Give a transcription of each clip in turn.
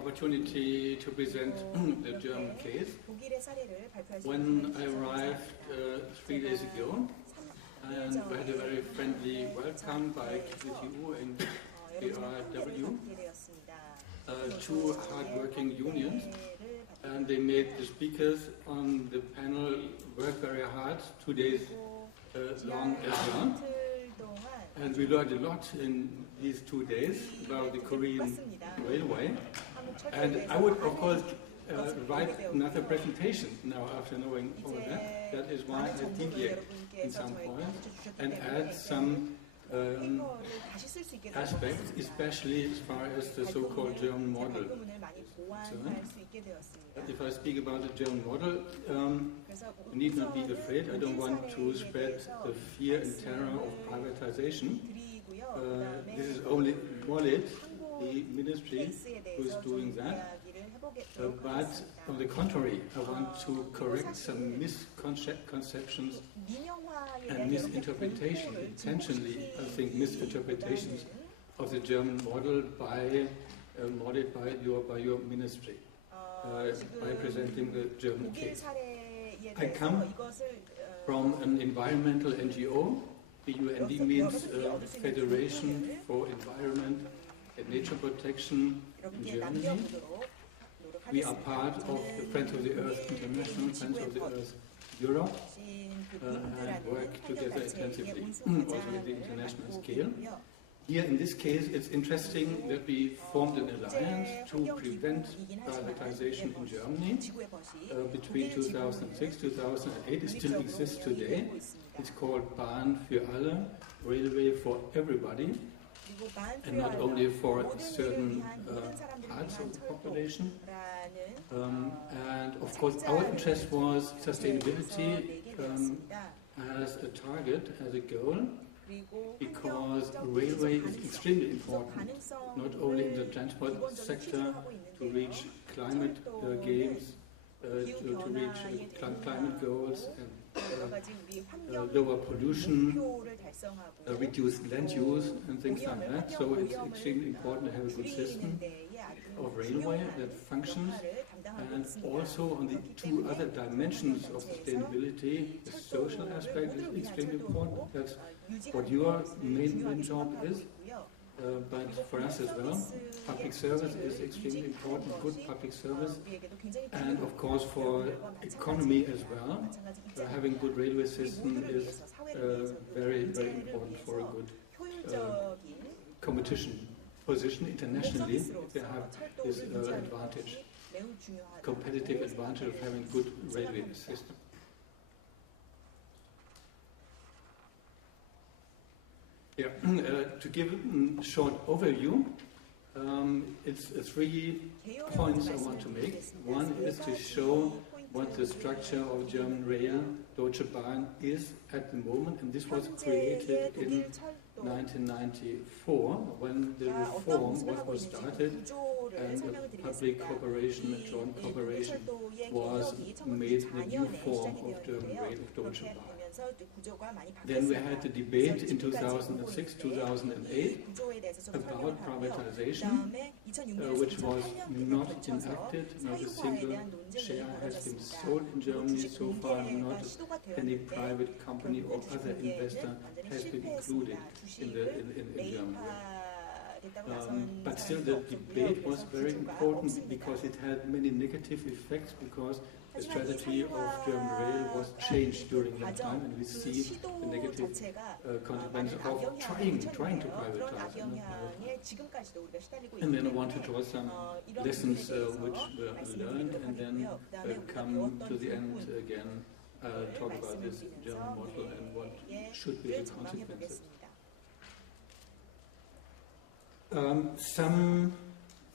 opportunity to present the German case. When I arrived 3 days ago, and we had a very friendly welcome by KTU and BRW, two hard-working unions, and they made the speakers on the panel work very hard, 2 days long as well. And we learned a lot in these 2 days about the Korean railway. And I would, of course, write another presentation now after knowing all that. That is why I deviate in some points and add some aspects, especially as far as the so-called German model. So, if I speak about the German model, you need not be afraid. I don't want to spread the fear and terror of privatization. This is only Wallet, the ministry, who is doing that. But on the contrary, I want to correct some misconceptions and misinterpretation, intentionally, I think, misinterpretations of the German model by your ministry, by presenting the German case. I come from an environmental NGO. BUND means Federation for Environment and Nature Protection in Germany. We are part of the Friends of the Earth International, Friends of the Earth Europe, and work together intensively, also at the international scale. Here in this case, it's interesting that we formed an alliance to prevent privatization in Germany between 2006 and 2008. It still exists today. It's called Bahn für alle, Railway for everybody, and not only for certain parts of the population. And of course, our interest was sustainability as a target, as a goal, because railway is extremely important, not only in the transport sector to reach climate gains, to reach climate goals, and lower pollution, reduce land use, and things like that. So it's extremely important to have a good system of railway that functions. And also on the two other dimensions of sustainability, the social aspect is extremely important. That's what your main job is. But for us as well, public service is extremely important, good public service. And of course for economy as well, having good railway system is very, very important for a good competition position internationally. They have this advantage, competitive advantage of having good railway system. Yeah, to give a short overview, it's 3 points I want to make. One is to show what the structure of German rail, Deutsche Bahn, is at the moment, and this was created in 1994 when the reform was started and the public cooperation and joint cooperation was made in the new form of German rail, of Deutsche Bahn. Then we had the debate in 2006, 2008 about privatization, which was not enacted. Not a single share has been sold in Germany so far. Not any private company or other investor has been included in Germany. But still the debate was very important because it had many negative effects, because the strategy of German rail was changed during that time, and we see the negative consequences of trying to privatize. And then I want to draw some lessons which were learned, and then come to the end again, talk about this German model and what should be the consequences. Some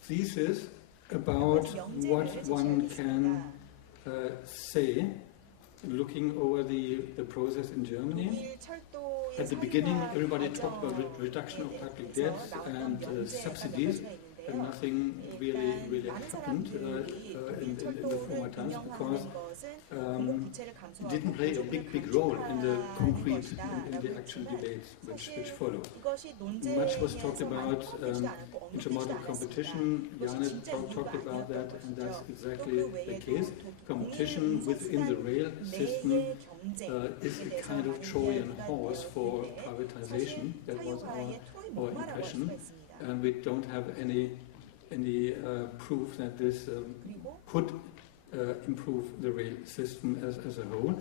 thesis about what one can say looking over the process in Germany. At the beginning, everybody talked about reduction of public debts and subsidies, and nothing really happened in the former times, because didn't play a big role in the concrete, in the actual debates which followed. Much was talked about intermodal competition. Jane talked about that, and that's exactly the case. Competition within the rail system is a kind of Trojan horse for privatization. That was our impression, and we don't have any proof that this could improve the rail system as a whole.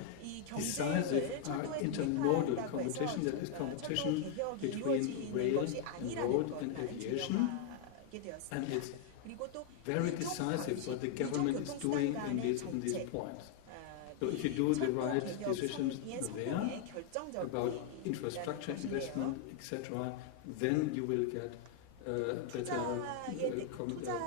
Decisive are intermodal competition, that is competition between rail and road and aviation, and it's very decisive what the government is doing in these points. So if you do the right decisions there about infrastructure investment, etc., then you will get better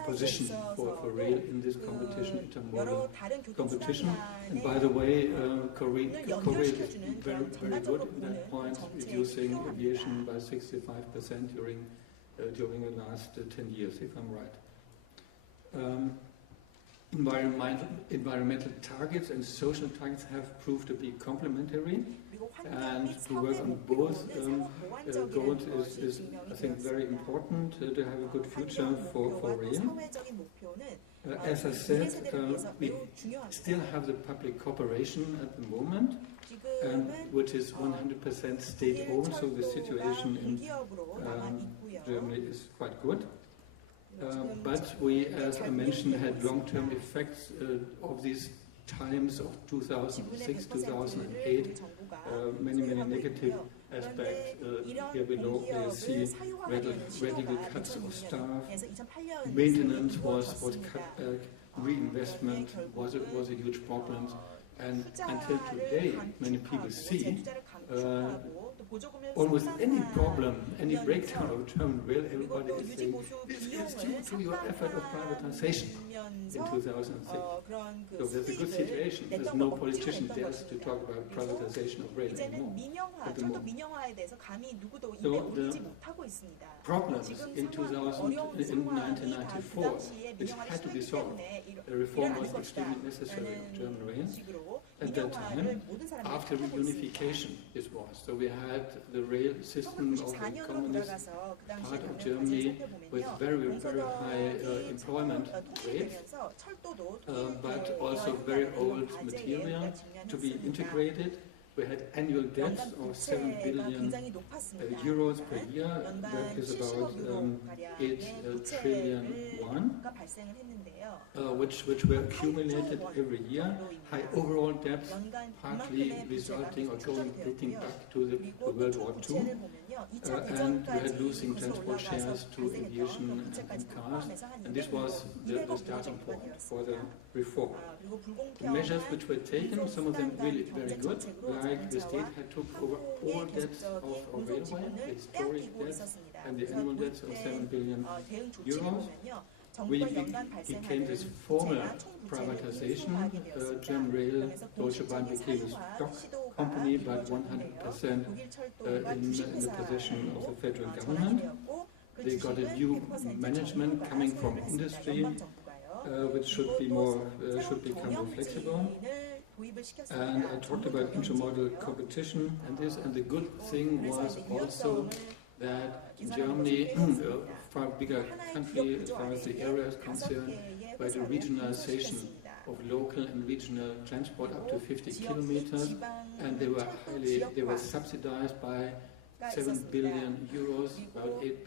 position for rail in this competition, intermodal competition. And by the way, Korea is very good at that point, reducing aviation by 65% during the last 10 years, if I'm right. Environmental targets and social targets have proved to be complementary, and to work on both goals is, I think, very important to have a good future for rail. As I said, we still have the public cooperation at the moment, which is 100% state-owned, so the situation in Germany is quite good. But we, as I mentioned, had long-term effects of these times of 2006, 2008, many negative aspects. Here below you see radical cuts of staff, maintenance was cut back, reinvestment was a huge problem, and until today many people see almost any problem, any breakdown of German rail, everybody is saying, this is due to your effort of privatization in 2006. So there's a good situation. There's no politician dares to talk about privatization of rail anymore. So the problems in 1994, which had to be solved, the reform was extremely necessary of German rail. At that time, after reunification, this was. So we had the rail system of the communist part of Germany with very high employment rates, but also very old material to be integrated. We had annual debts of 7 billion euros per year, that is about 8 trillion won, which were accumulated every year. High overall debts, partly resulting or dating back to World War II, and we had losing transport shares to aviation and cars, and this was the starting point for the reform. The measures which were taken, some of them really very good, like the state had took over all debts of railway, the historic debts and the annual debts of 7 billion euros. We became this formal privatization. German Rail, Deutsche Bahn became a stock company, but 100% in the possession of the federal government. They got a new management coming from industry, which should become more flexible. And I talked about intermodal competition and the good thing was also that in Germany, a far bigger country as far as the area is concerned, by the regionalization of local and regional transport up to 50 kilometers, and they were subsidized by 7 billion euros, about 8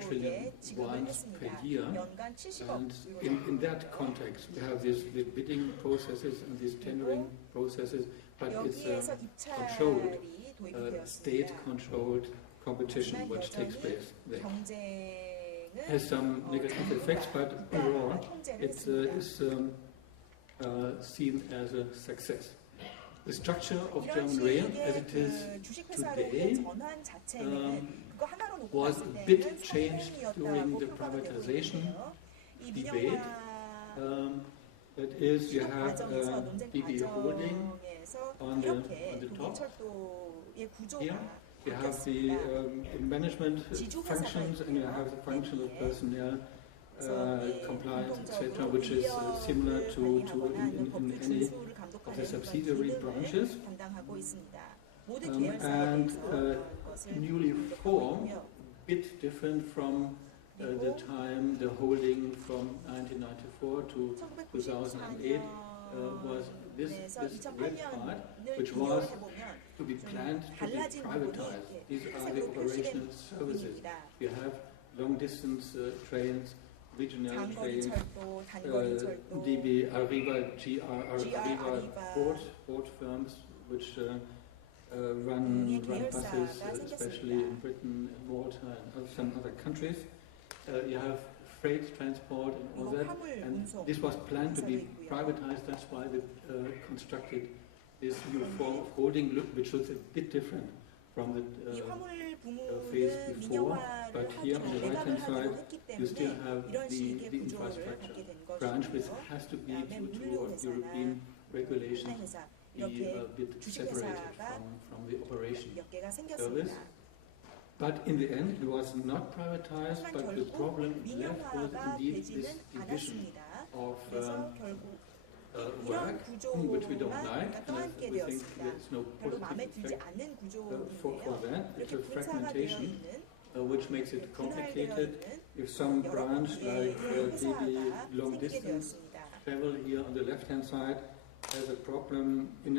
trillion wons per year. And in that context, we have these bidding processes and these tendering processes, but it's controlled, state-controlled competition which takes place there. Has some negative effects, but overall it is seen as a success. The structure of German rail, as it is today, was a bit changed during the privatization debate. That is, you have BB Holding on the top. Here you have the management functions, and you have the function of personnel compliance, etc., which is similar to in any of the subsidiary branches. And newly formed, a bit different from the time the holding from 1994 to 2008 was this red part, which was to be planned to be privatized. These are the operational services. You have long-distance trains, regional trains, DB, Arriva, Arriva port firms, which run buses, especially in Britain, Malta, and some other countries. You have freight transport and all that, and this was planned to be privatized. That's why they constructed this new form of holding, which looks a bit different from the phase before. But here on the right-hand side, you still have the infrastructure branch, which has to be, due to European regulations, be a bit separated from the operation service. But in the end, it was not privatized, but the problem left was indeed this division of work, which we don't like, and we think there's no positive effect for that. It's a fragmentation, which makes it complicated. If some branch like DB long distance travel here on the left-hand side has a problem in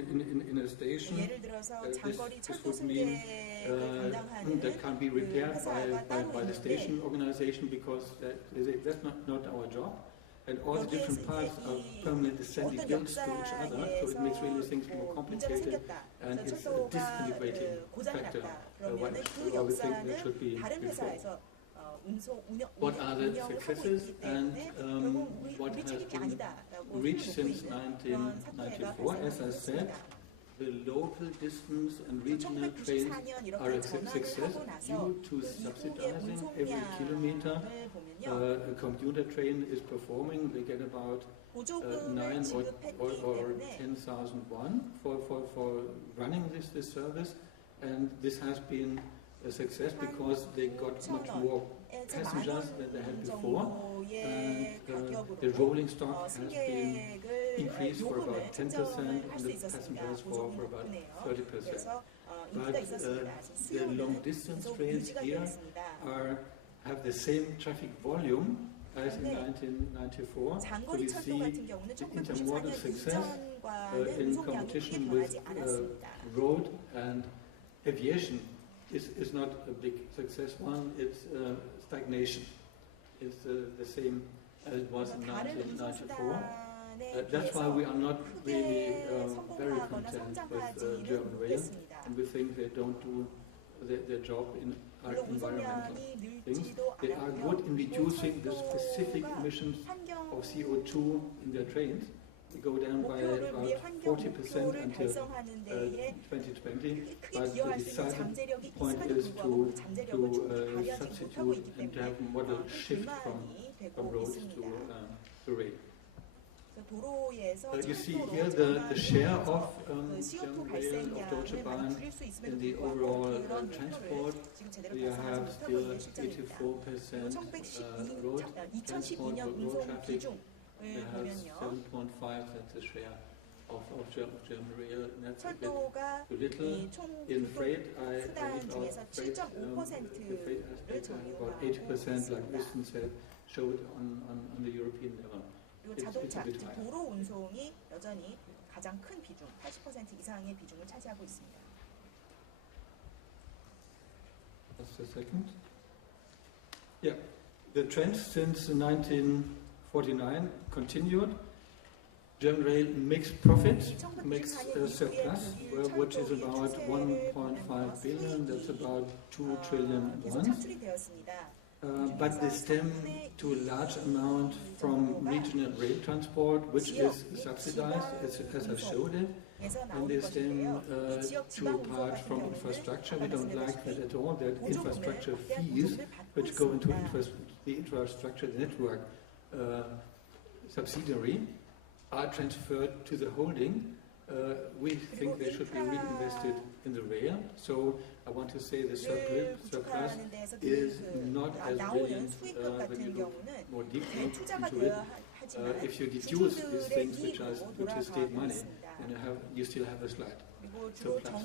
a station, this would mean that can't be repaired by the station organization, because that's not our job. And all the different parts are permanently sending bills to each other, so it makes really things more complicated, and it's a disintegrating factor. Why we think that should be before. What are the successes and what has been reached since 1994? As I said, the local distance and regional trains are a success due to subsidizing every kilometer. A commuter train is performing. They get about 9 or 10,000 won for running this service, and this has been a success because they got much more passengers than they had before, and the rolling stock has been increased for about 10% and the passengers for about 30%. But the long distance trains here have the same traffic volume as in 1994, so we see the intermodal success in competition with road and aviation is not a big success one, it's stagnation. It's the same as it was in 1994. That's why we are not really very content with German Rail, and we think they don't do their job in environmental things. They are good in reducing the specific emissions of CO2 in their trains. They go down by about 40% until 2020, but the decisive point is to substitute and to have a model shift from roads to rail. You see here the share of German Rail, of Deutsche Bahn in the overall transport. We have still 84% road transport, road traffic. We have 7.5, that's the share of German Rail, and that's a bit too little. In freight, I leave out freight, the freight aspect, about 80%, like Winston said, showed on the European level. 자동차, 즉 도로 운송이 여전히 가장 큰 비중, 80% 이상의 비중을 차지하고 있습니다. Just a second. Yeah, the trend since 1949 continued. German Rail makes profit, makes a surplus, which is about 1.5 billion. That's about 2 trillion won. But they stem to a large amount from regional rail transport, which is subsidized, as I showed it, and they stem to a part from infrastructure. We don't like that at all, that infrastructure fees, which go into the infrastructure network subsidiary, are transferred to the holding, We think they should be reinvested in the rail. So I want to say the surplus is not as brilliant when you look more deeply into it. If you deduce these things which is state money, and you still have a slight surplus.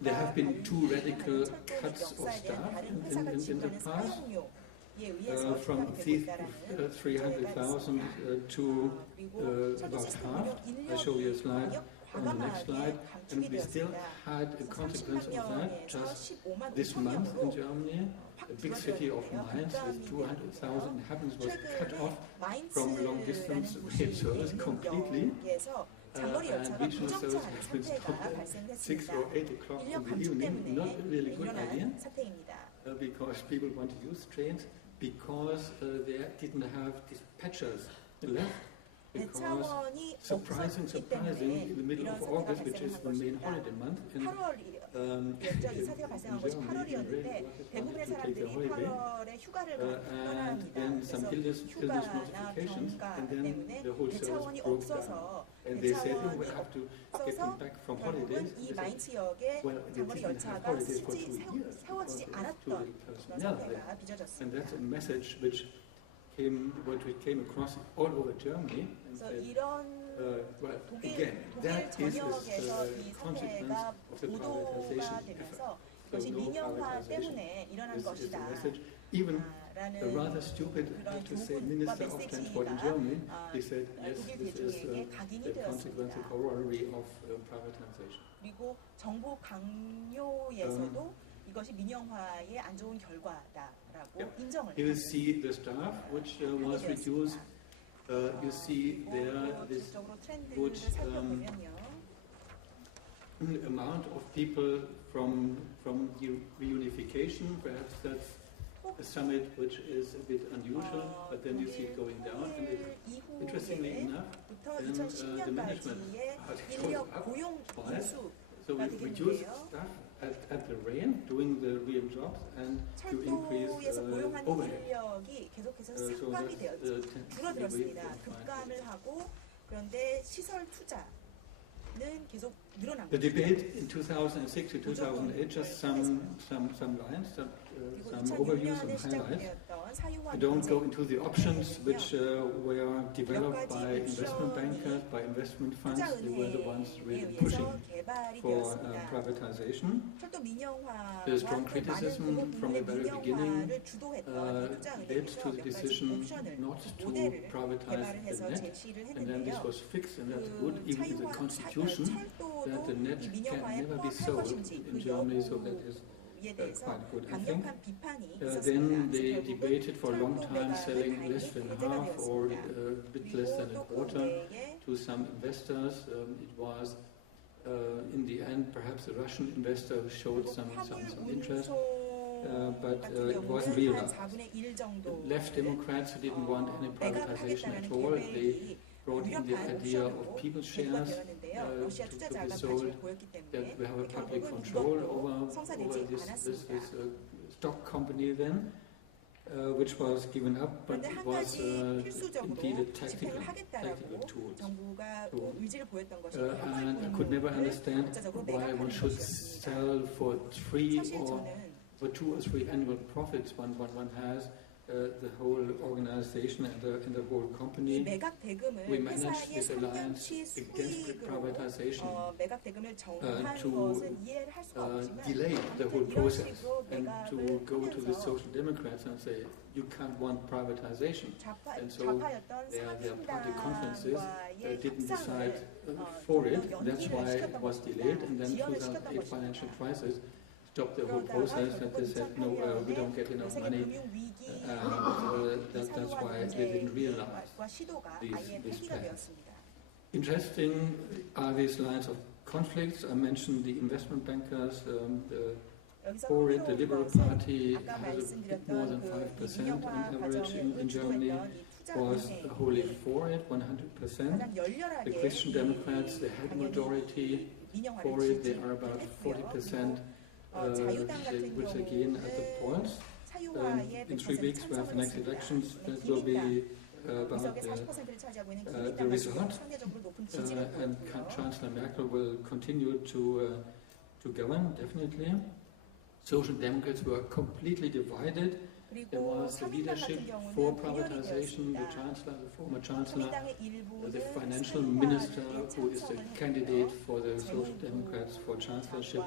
There have been two radical cuts of staff in the past. From 300,000 to about half. I'll show you a slide on the next slide. And we still had a consequence of that just this month in Germany. A big city of Mainz with 200,000 inhabitants was cut off from long distance rail service completely. And regional service has been stopped at 6 or 8 o'clock in the evening. Not a really good idea because people want to use trains. Because they didn't have dispatchers left, because surprising, in the middle of August, which is the main holiday month in Germany, to take a holiday, and then some illness notifications, and then the whole service broke down. And they said, oh, we have to get them back from holidays. And they said, well, they didn't have holidays for 2 years because they had too little personnel there. And that's a message which came across all over Germany. And said, well, again, that is a consequence of the privatization effort. So no privatization is a message. Even a rather stupid, I have to say, Minister of Transport in Germany, he said, yes, this is a consequence, a corollary of privatization. 그리고 정부 강요에서도 이것이 민영화의 안 좋은 결과다라고 인정을 You see the staff which was reduced. You see there this good amount of people from reunification. Perhaps that's a summit which is a bit unusual, but then you see it going down. And interestingly enough, then the management goes up twice. So we reduce staff at the rail, doing the real jobs, and to increase overhead. So that's 줄어들었습니다. 급감을 하고 그런데 시설 투자는 계속 늘어난 The debate in 2006 to 2008, just some lines, some overviews, some highlights. I don't go into the options which were developed by investment bankers, by investment funds. They were the ones really pushing for privatization. The strong criticism from the very beginning led to the decision not to privatize the net, and then this was fixed, and that's good, even in the constitution, that the net can never be sold in Germany, so that is quite good, I think. Then they debated for a long time selling less than half or a bit less than a quarter to some investors. It was, in the end, perhaps a Russian investor who showed some interest, but it wasn't realized. Left Democrats who didn't want any privatization at all, they brought in the idea of people shares to be sold, that we have a public control over this stock company then, which was given up, but it was indeed a tactical tool. And I could never understand why one should sell for 3 or for 2 or 3 annual profits one has. The whole organization and the whole company. We managed this alliance against privatization to delay the whole process and to go to the Social Democrats and say, you can't want privatization. And so their party conferences didn't decide for it. That's why it was delayed. And then 2008 financial crisis stopped the whole process, and they said, no, we don't get enough money, and that's why they didn't realize these plans. Interesting are these lines of conflicts. I mentioned the investment bankers, for it, the Liberal Party has a bit more than 5% on average in Germany, was wholly for it, 100%. The Christian Democrats, they had a majority for it, they are about 40%. Which again at the polls. In 3 weeks we have the next elections. That will be about 의석의 40%를 차지하고 있는 the 기민당과 result, 상대적으로 높은 지지를 and 보였고요. Chancellor Merkel will continue to govern, definitely. Social Democrats were completely divided. There 그리고 was the 3인당 leadership 같은 for 경우는 분열이 privatization, the 되었습니다. Chancellor, the former Chancellor, 국민당의 the 일부는 financial minister, 상용화에 who is the 찬성을 candidate 했고요. for the Social Democrats for chancellorship,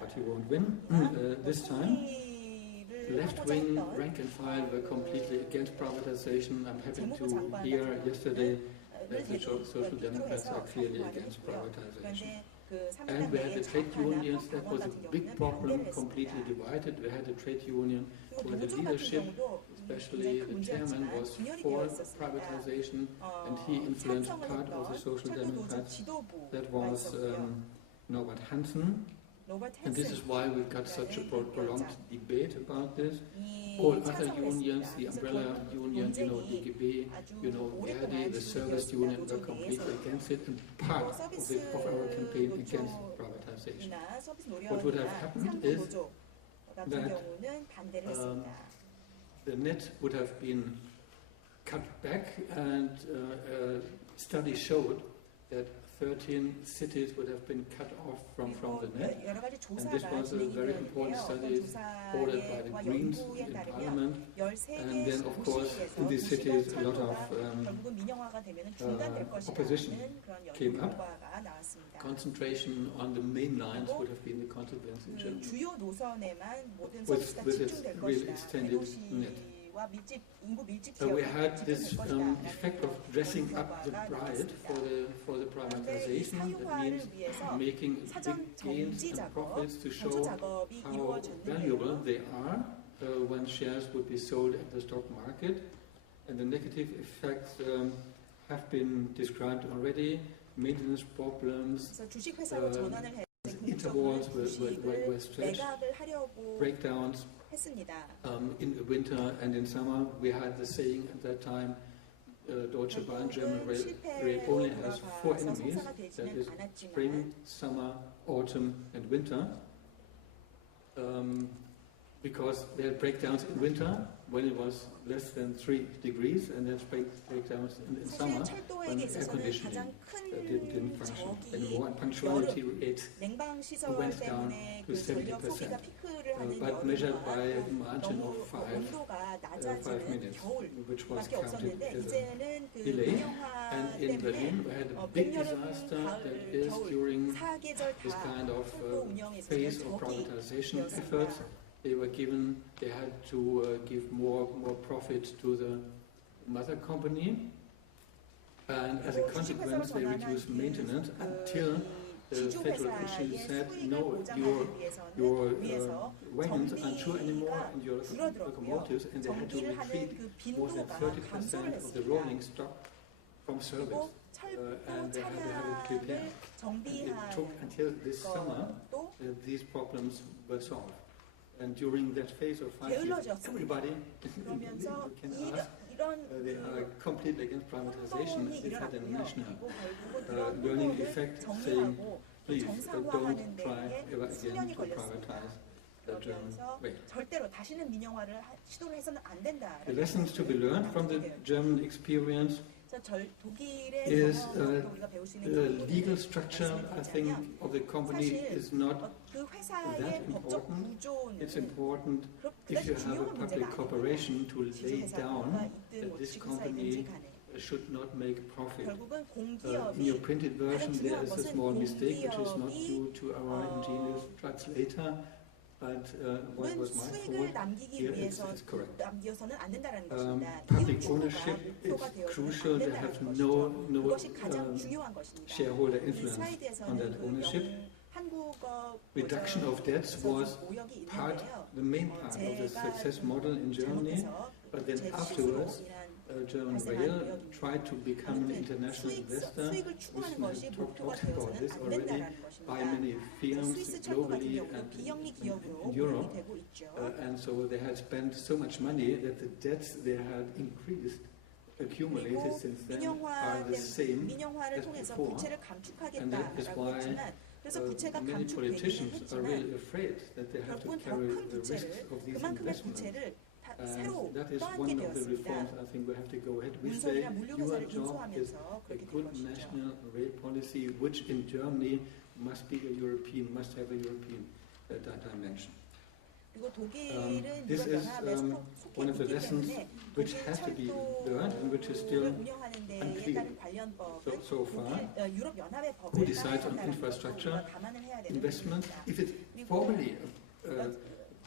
but he won't win 장관 this time. 승리를 Left 하고자 wing 했던 rank and file were completely against privatization. I'm happy 재무부 to 장관 hear 같은 yesterday 경우는 that the Social 필두로 Democrats 해서 are clearly 사용화를 against 했고요. privatization. 그런데 그 And 3인당 we had 내의 the trade 좌파나 unions, that 평화당 was a 같은 big 경우는 problem, 반대를 completely 했습니다. divided. We had the trade union 그리고 where the 노조 같은 leadership, 경우도 especially 굉장히 큰 the chairman, 문제였지만 was 분열이 for 되어 있었습니다. privatization, and he influenced 찬성을 part of the 했던 Social 철도 노조 Democrats. 지도부가 That was 있었고요. Norbert Hansen. 로버트 And this is 헨슨 why we've got such a prolonged debate about this. 이 All other 찬성을 unions, 했습니다. the 그래서 umbrella union, 논쟁이 DGB, 아주 Verdi, 오랫동안 the service union were 지속되었습니다. completely 노조 against it, and part of our campaign against privatization. 내에서나 서비스 What would have 노련이나 happened 상부 is 노조 같은 that, 경우는 반대를 했습니다. The net would have been cut back, and studies showed that 13 cities would have been cut off from the net. 여러 가지 And this 조사가 was a 진행이 very important 되었는데요. study ordered by the 조사와 Greens 연구에 in 따르면 Parliament. 13개 And then, of course, 도시에서 in these cities, a lot of 결국은 민영화가 되면 중단될 opposition 것이라는 그런 연구 came up. 결과가 나왔습니다. Concentration on the main lines would have been the consequence in 그 Germany. 주요 노선에만 모든 With 서비스가 its 집중될 really 것이다. extended 대도시와 인구 밀집 We 지역에 had this 집중될 effect 것이다. of dressing up the bride for the privatization. That means making 사전 big gains 정지 and 작업, profits to 전초 show 작업이 how valuable 이루어졌는데요. they are when shares would be sold at the stock market. And the negative effects have been described already. Maintenance problems, 그래서 주식 회사로 전환을 해서 intervals were 주식을 stretched, 매각을 하려고 breakdowns 했습니다. in the winter and in summer. We had the saying at that time, Deutsche Bahn, German Rail only has 4 enemies, that is spring, summer, autumn and winter. Because they had breakdowns in winter when it was less than 3 degrees, and then breakdowns in summer when air conditioning didn't function anymore, and punctuality rate 냉방 시설 went down 때문에 to 그 전력 소비가 70%. 피크를 하는 But measured by a 여름과 margin of 너무 온도가 5 낮아지는 minutes, which was 겨울밖에 counted 없었는데 as a 이제는 그 delay. 민영화 And in 때문에 Berlin, we had a big 봄여름 disaster that 가을 is 겨울 during 4계절 this 다 kind of 철도 운영에 phase 있어서 of 적이 privatization 되었습니다. efforts. They had to give more profit to the mother company, and as a consequence, they reduced maintenance until the federal agency said, no, your wagons aren't sure anymore, and your locomotives, and they had to retreat more than 30% of the rolling stock from service. And they had to have it prepared. And it took until this summer that these problems were solved. And during that phase of 5 years, everybody can ask, they are completely against privatization. It had a national learning effect, saying, please don't try ever again to privatize the German way. 절대로 다시는 민영화를 시도를 해서는 안 된다. The lessons to be learned from the German experience is the legal structure, I think, of the company is not that important. It's important if you have a public corporation to lay down that this company should not make profit. In your printed version there is a small mistake which is not due to our ingenious translator, but what was my fault? Here it's correct. Public ownership is crucial. They have no shareholder influence on that ownership. Reduction of debts was the main part of the success model in Germany, but then afterwards German Rail tried to become an international investor. We talked about this already by many firms globally and in Europe. And so they had spent so much money that the debts they had increased, accumulated since then, are the same as before. And that is why many politicians are really afraid that they have to carry the risks of these investments. 새로 that is 떠안게 one of the 되었습니다. reforms I think we have to go ahead. We say 운송이나 물류 your 회사를 job is 인수하면서 a 그렇게 된 good 것이죠. national rail policy, which in Germany must be a European, must have a European dimension. 그리고 독일은 This is 유럽연합에 속해 one of the 있기 lessons 때문에 which 독일 has to be learned and which is still 철도를 운영하는 데에 unclear. 따른 관련법은 So far, 유럽연합의 who 법을 decides on 따라야 infrastructure 한다는 것을 감안을 해야 되는 investment? 부분입니다. If it's formally a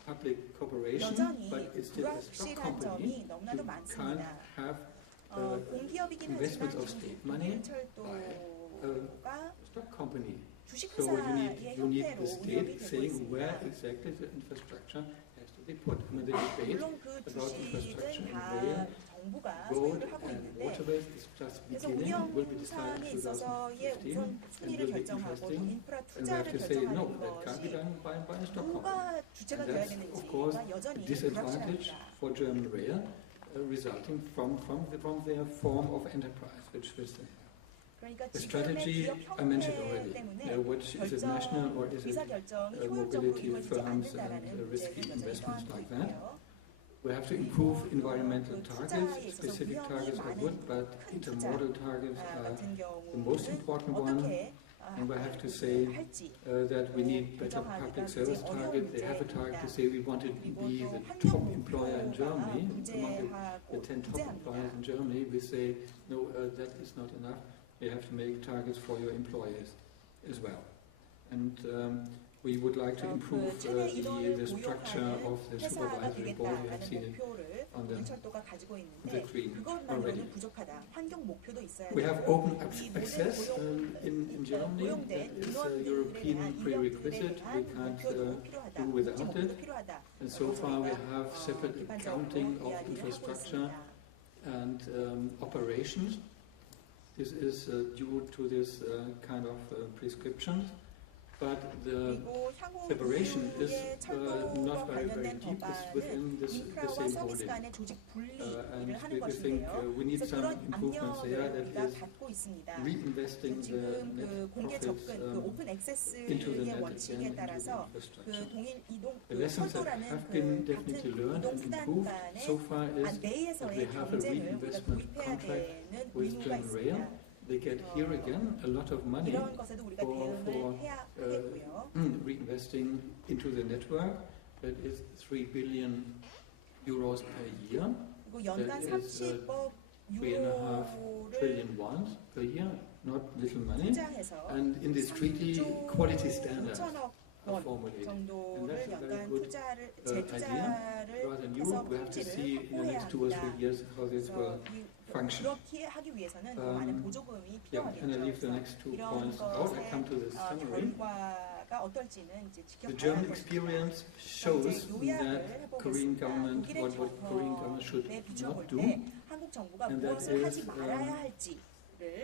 public corporation, 여전히 but it's still a stock 불확실한 company, 점이 너무나도 you can't 많습니다. have 공기업이긴 investments 하지만 of state money 공공철도가 stock company. So 주식회사의 you need 형태로 the state 운영이 되고 saying where 있습니다. exactly the infrastructure has to be put. I mean, the debate 물론 그 about infrastructure 주식은 in 다 rail, 정부가 road 소유를 하고 and 있는데 waterways is just 그래서 beginning, will be 운영상에 decided in 있어서의 2015 우선 and 순위를 will be 결정하고 또 interesting. 인프라 And we 투자를 have to say, no, 결정하는 that can't be 것이 done by a stock company. 누가 주체가 And 되어야 that's, of course, 되는지가 여전히 disadvantage 불확실합니다. for German rail, resulting from their form of enterprise, which is 그러니까 the 지금의 strategy 기업 I mentioned 형태 already, 때문에 which is it national or is it 의사결정이 효율적으로 mobility 이루어지지 firms and 않는다라는 risky 문제를 여전히 investments 떠안고 like that. 있고요. We have to improve environmental 그 targets. 투자에 있어서 Specific 위험이 targets are 많은 good, but 큰 투자 intermodal targets are 같은 the most 경우는 important one. 어떻게 And we have to say 할지 that we need better public service target. They have a target to say we want to be the top employer in Germany, among the 10 top employers in Germany. We say, no, that is not enough. You have to make targets for your employees as well. And we would like to improve the structure of the supervisory board. You have seen it on the screen already. We have open access in Germany. That is a European prerequisite. We can't do without it. And so far we have separate accounting of infrastructure and operations. This is due to this kind of prescriptions. But the separation is not very, very deep. It's within the same holding. And we think we need some improvements there. That is reinvesting the net profits into the net again, into the infrastructure. The lessons that have been definitely learned and improved so far is that we have a reinvestment contract with German Rail. They get here again a lot of money for reinvesting into the network. That is 3 billion euros per year. That is 3.5 trillion wons per year, not little money. And in this treaty, quality standards are formulated. And that's a very good idea. Rather than Europe, we have to see in the next 2 or 3 years how this will function. And I leave the next 2 points out. I come to the summary. The German experience shows that Korean government, what Korean government should not do, and that is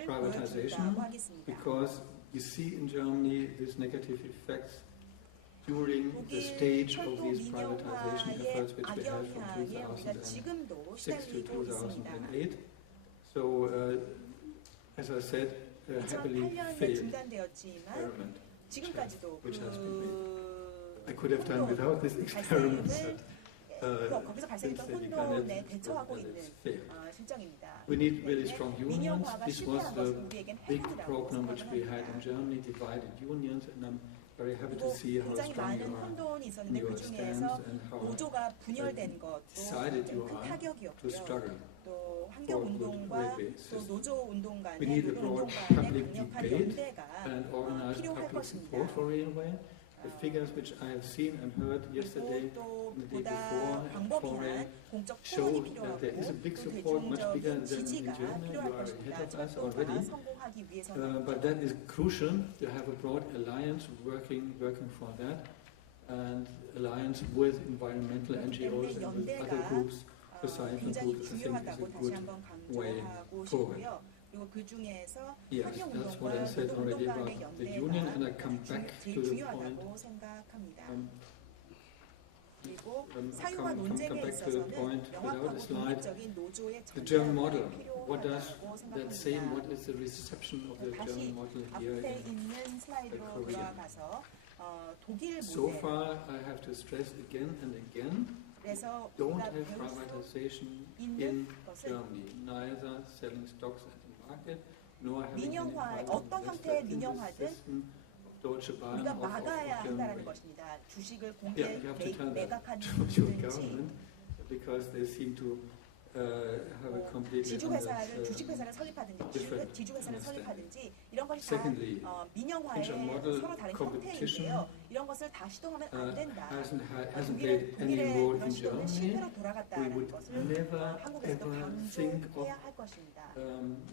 privatization, because you see in Germany these negative effects during the stage of these privatization efforts which we had from 2006 to 2008. So, as I said, happily failed experiment, which has been made. I could have done without this experiment, 거기서 발생했던 혼돈에 대처하고 있는 실정입니다. We need really strong unions. This was the big problem which we had in Germany, divided unions, and I'm very happy to see how strong you are in your stance and how decided you are to struggle for good railway system. We need a broad public debate and organized public support for railway. The figures which I have seen and heard yesterday and the day before for rail show that there is a big support, much bigger than in Germany. You are ahead of us already. But that is crucial to have a broad alliance working for that, and alliance with environmental NGOs and with other groups, societal groups. I think is a good way forward. Yes, that's what I said already about the union, and I come back to the point. Come back to the point without a slide. The German model. What does that say? What is the reception of the German model here in Korea? So far, I have to stress again and again don't have privatization in Germany, neither selling stocks at the market, nor having 민영화, 어떤 형태의 민영화든 우리가 막아야 한다는 것입니다. 주식을 공개 매각하는 것이든지 because they seem to have a completely 주식회사를 설립하든지 지주회사를 설립하든지 이런 것이 다 민영화의 서로 다른 형태인데요. 이런 것을 다 시도하면 안 된다. 독일의 그런 시도는 실패로 돌아갔다는 것을 한국에서도 강조해야 할 것입니다.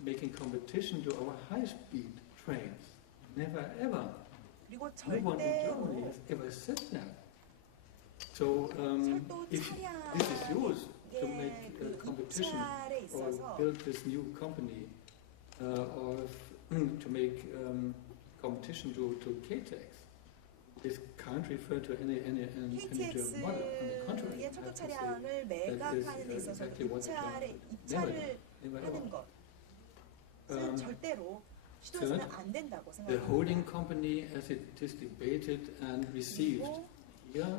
Making competition to our high-speed trains. Never ever. 그리고 No one in Germany 절대로 has ever said that. So if this is yours to make competition or build this new company or to make competition to KTX, this can't refer to any German model. On the contrary, KTX의 철도 차량을 매각하는 데 있어서 입찰을 하는 것은 절대로 시도해서는 안 된다고 the 생각합니다. holding company, as it is debated and received here,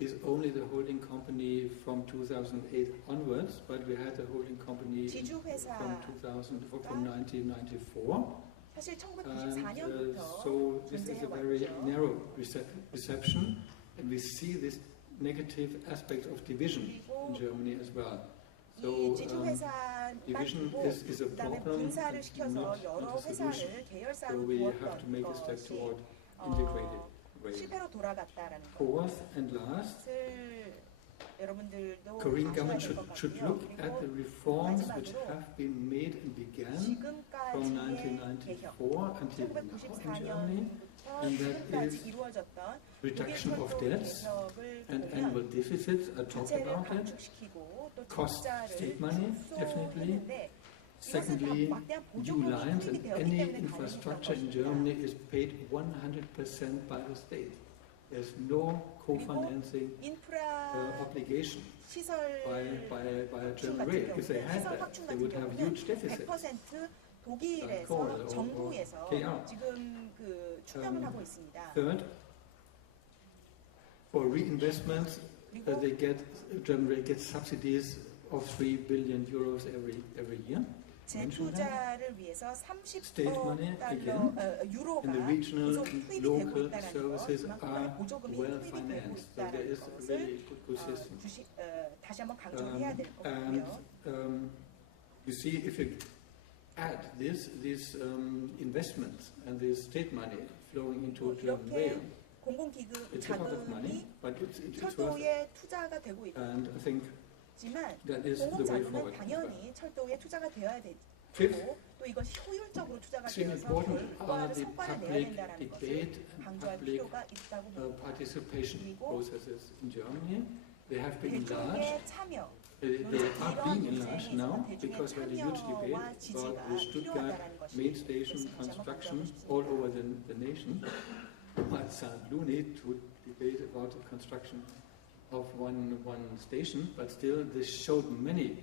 is only the holding company from 2008 onwards, but we had a holding company from 1994. 사실 And 1994년부터 so this is a very narrow reception, and we see this negative aspect of division in Germany as well. So division is a problem, 분사를 it's 시켜서 not 여러 a solution. 회사를 So 계열사로 we have to make a step 두었던 toward integrated rail. 실패로 돌아갔다라는 Fourth and last, 것을 여러분들도 Korean government 아셔야 될것 should 같고요. look at the reforms which 마지막으로 have been made and began from 지금까지의 개혁, 1994 until now in Germany, 1994년부터 and that 지금까지 is 이루어졌던 reduction of 독일 debts 철도 and 개혁을 annual 보면 deficits. I talked 부채를 about it. 감축시키고 또 Cost 적자를 state money, definitely. 축소했는데 Secondly, new lines and any 때문에 infrastructure in 가능했던 Germany is paid 100% by the state. There's no co-financing obligation by German rail. If they had that, they would have huge deficits. 100% 독일에서 정부에서 지금 그 충당을 하고 있습니다. Third, for reinvestments, German rail gets subsidies of 3 billion euros every year. 재투자를 위해서 30억 money, 달러 유로가 And the regional 계속 and 투입이 되고 local 있다는 것, services 그만큼 are 보조금이 well 투입이 되고 financed. So there 있다는 is a 것을 really good system. 다시 한번 강조해야 될 것 And 같고요. you see, if you add these investments and this state money flowing into German rail, 공공기금 it's a lot of money, 자금이 but it's worth it. 철도에 투자가 되고 And I think 있지만 that is the way 공공자금은 forward. 당연히 철도에 투자가 되어야 되고 Fifth, 또 이것이 효율적으로 투자가 extremely 되어서 important are 결과를 the 성과를 내야 public 된다는 것을 debate and 강조할 public 필요가 있다고 봅니다. participation processes in Germany. They have been enlarged. 대중의 참여, They are being enlarged 이런 now 대중의 because we had a huge debate 참여와 about 지지가 the Stuttgart 필요하다는 것이 main station 다시 한번 construction 강조하고 all 싶습니다. over the nation. But no need to debate about the construction of one station, but still this showed many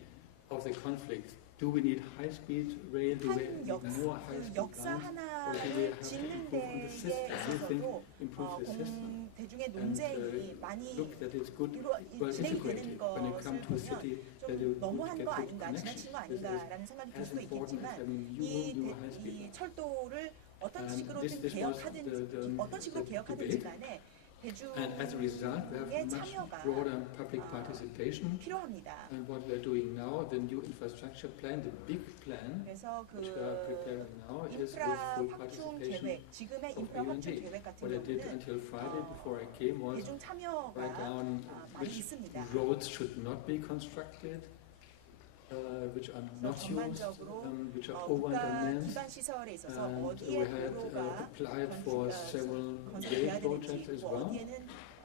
of the conflicts. Do we need high-speed rail? Do we need more high-speed 역사 lines? Or do we 하나를 have to 짓는 improve on the 데에 system? Do you think 있어서도 improve the system? 대중의 And 논쟁이 많이 look that it's good, well 진행되는 integrated. When you come 것을 to a 보면 city, that you 좀 너무한 get 거 good 아닌가, 지나친 거 connection. This is 아닌가라는 생각이 들 as 수도 important as 있겠지만 having new high-speed 이 lines. 철도를 어떤 And 식으로든 this was 개혁하든지 어떤 식으로 the 개혁하든지 debate. 간에 And as a result, we have much broader public participation. 필요합니다. And what we are doing now, the new infrastructure plan, the big plan, 그래서 which we are preparing now, is with 인프라 full 확충 participation 계획, 지금의 of 인프라 확충 AUNG. 계획 같은 What I did 경우는 until Friday before I came was 대중 참여가 write down 많이 which 있습니다. roads should not be constructed, which are not used, 전반적으로 which are 국가 over-dimensioned. 기반 시설에 있어서 And we 어디에 had 도로가 applied for several 건설돼야 rail projects 되는지, as well. 어디에는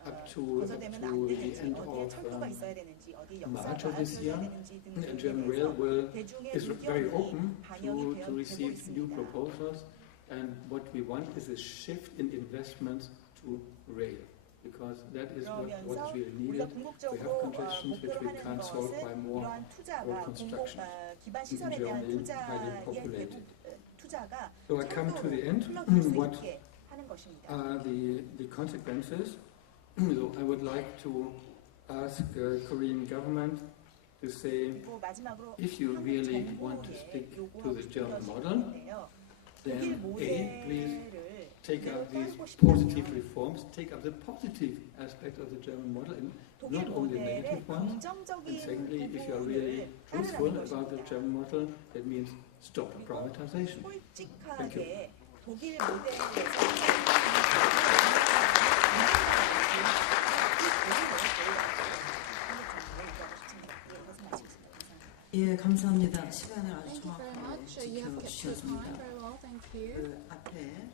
Up to 건설되면 안 the 되는지, end 어디에 of 철도가 있어야 되는지, 어디 March 역사가 of this year. 되어야 되는지 And 등등에 German Rail 대해서 대중의 is very open 의견이 반영이 to 되고 receive new 있습니다. proposals. And what we want is a shift in investments to rail, because that is what 그러면서 is really 우리가 needed. We 궁극적으로 have congestions which 목표로 we 하는 can't solve by 것은 more 이러한 투자가 construction. 기반 In 시설에 대한 Germany, 투자의 highly populated. 투자가 So I come to the end. 흘러갈 수 What 있게 하는 것입니다. are the consequences? So I would like to ask the Korean government to say, 그리고 마지막으로 if you really want to 정부에 stick to 요구하고 the 싶은 German 것이 model, 있는데요. 독일 then A, please 모델을 take up these 따르고 positive 싶다면 reforms, take up the positive aspect of the German model, and 독일 not only the 모델의 negative ones. And 긍정적인 secondly, if you are really 부분을 truthful 따르라는 about the 것입니다. German model, that means stop privatization. 솔직하게 독일 모델에서 예, 감사합니다. 시간을 아주 Thank you very 정확하게 much. You have kept your time 지켜주셨습니다. very well. Thank you. 그 앞에